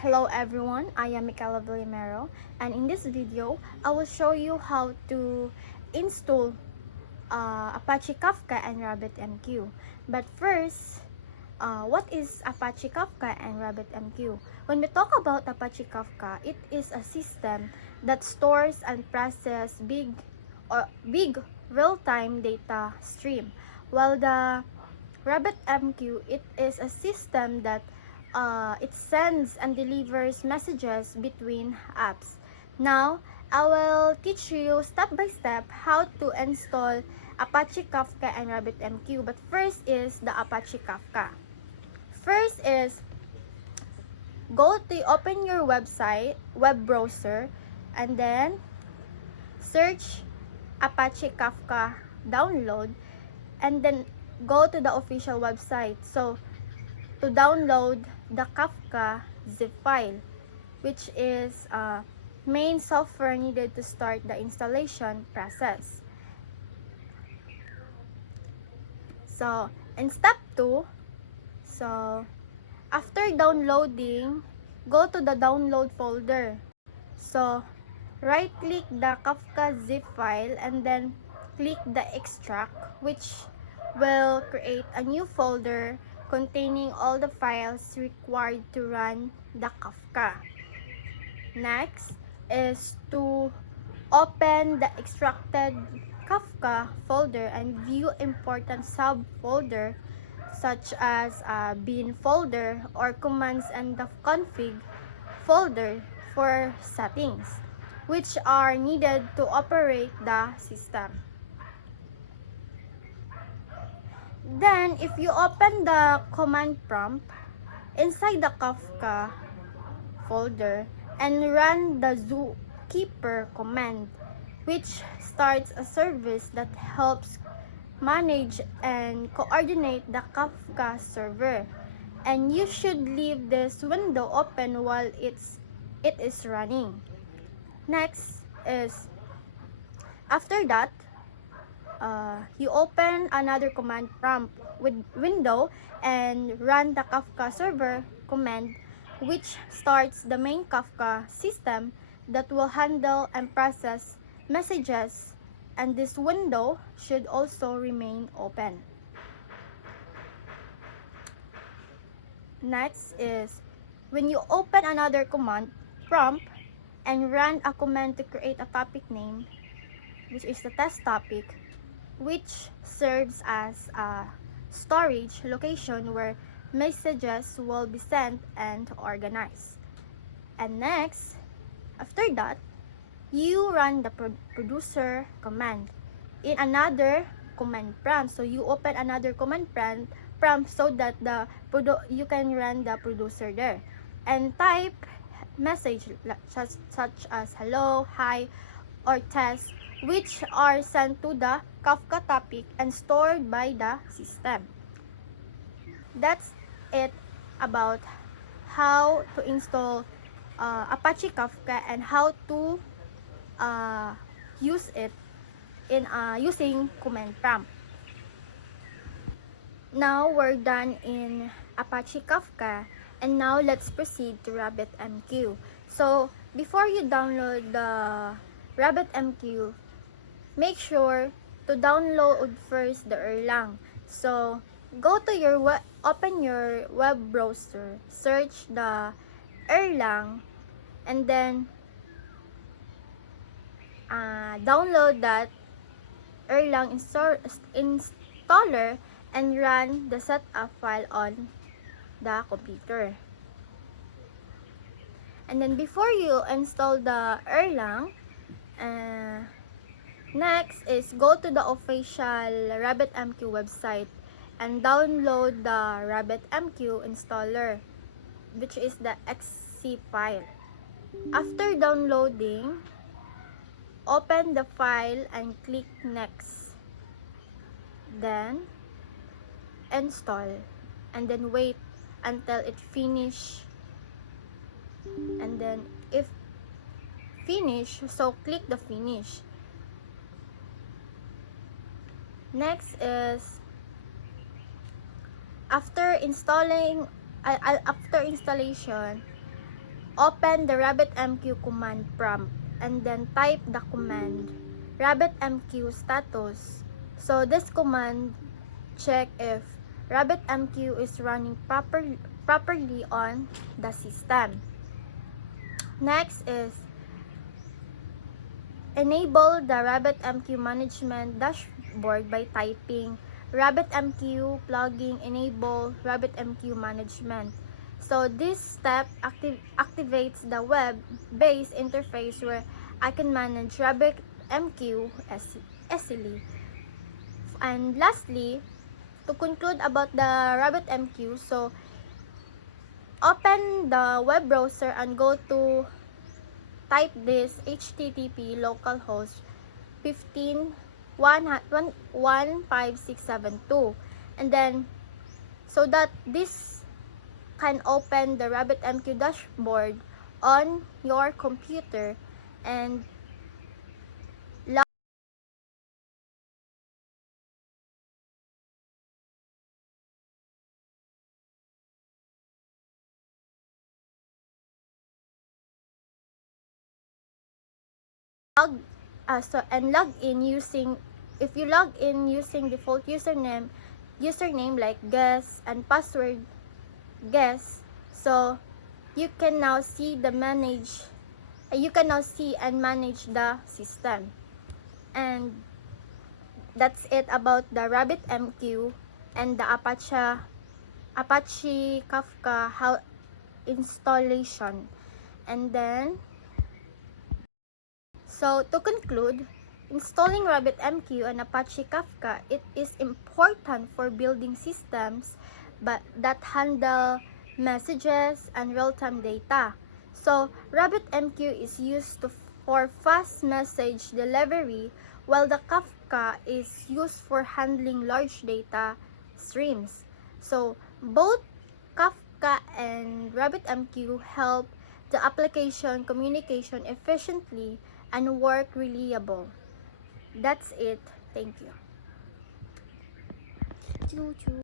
Hello everyone, I am Michaela Villamero, and in this video, I will show you how to install Apache Kafka and rabbitmq. But first, what is Apache Kafka and rabbitmq? When we talk about Apache Kafka, it is a system that stores and processes big real-time data stream, while the rabbitmq, it is a system that it sends and delivers messages between apps. Now, I will teach you step by step how to install Apache Kafka and rabbitmq. But first is the Apache Kafka. First is open your web browser, and then search Apache Kafka download, and then go to the official website. So to download the Kafka zip file, which is main software needed to start the installation process. So in step 2, so after downloading, go to the download folder. So right click the Kafka zip file and then click the extract, which will create a new folder containing all the files required to run the Kafka. Next is to open the extracted Kafka folder and view important subfolder such as bin folder or commands and the config folder for settings, which are needed to operate the system. Then, if you open the command prompt inside the Kafka folder and run the zookeeper command, which starts a service that helps manage and coordinate the Kafka server. And you should leave this window open while it is running. Next is, after that, you open another command prompt with window and run the Kafka server command, which starts the main Kafka system that will handle and process messages, and this window should also remain open. Next is, when you open another command prompt and run a command to create a topic name, which is the test topic, which serves as a storage location where messages will be sent and organized. And next, after that, you run the producer command in another command prompt. So you open another command prompt so that you can run the producer there and type message such as hello, hi, or test, which are sent to the Kafka topic and stored by the system. That's it about how to install Apache Kafka and how to use it in using command prompt. Now we're done in Apache Kafka, and now let's proceed to rabbitmq. So before you download the rabbitmq, make sure to download first the Erlang. So go to your open your web browser, search the Erlang, and then download that Erlang installer and run the setup file on the computer. And then before you install the Erlang, next is go to the official rabbitmq website and download the rabbitmq installer, which is the .exe file. After downloading, open the file and click next. Then install, and then wait until it finish. And then if finish, so click the finish. Next is, after installation, open the rabbitmq command prompt and then type the command rabbitmq status. So this command check if rabbitmq is running properly on the system. Next is enable the rabbitmq management dashboard by typing rabbitmq plugin enable rabbitmq management. So this step activates the web-based interface where I can manage rabbitmq easily. And lastly, to conclude about the rabbitmq, so open the web browser and go to type this http localhost 15.15672, and then so that this can open the rabbitmq dashboard on your computer and log in using, if you log in using default username like guess and password guess, so you can now see and manage the system. And that's it about the rabbitmq and the apache kafka how installation. And then so to conclude, installing rabbitmq and Apache Kafka, it is important for building systems that handle messages and real-time data. So rabbitmq is used for fast message delivery, while the Kafka is used for handling large data streams. So both Kafka and rabbitmq help the application communication efficiently and work reliable. That's it. Thank you. Choo choo.